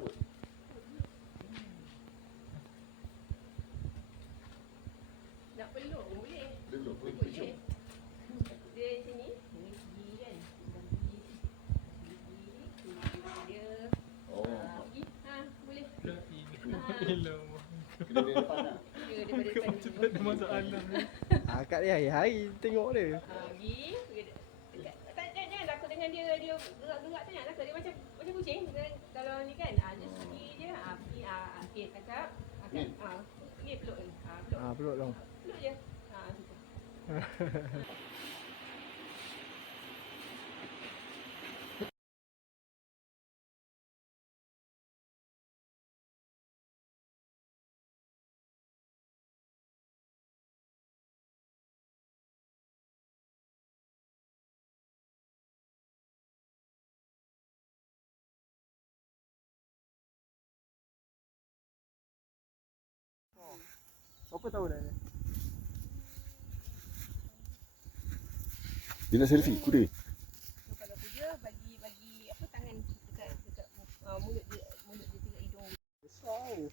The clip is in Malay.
rambut. Nak peluk pun boleh. Peluk, Boleh. Dia sini, ini gigi kan. Dan gigi dia. Oh. Gigi. Boleh. Kena dari depan lah. Ya, daripada depan. Cepat ada masalah ni. Kat dia hari-hari tengok dia. Gigi. Jangan takut dengan dia gerak-gerak tu, jangan takut. Dia macam kucing. Kalau ni kan, just gigi dia. Pergi, okey, cakap. Ni peluk ni. Peluk. Peluk dong. Peluk je. Situ. Berapa tahun dah ni? Dia nak selfie, kuda. So kalau kerja bagi apa tangan dekat mulut dia tengok hidung. Besar.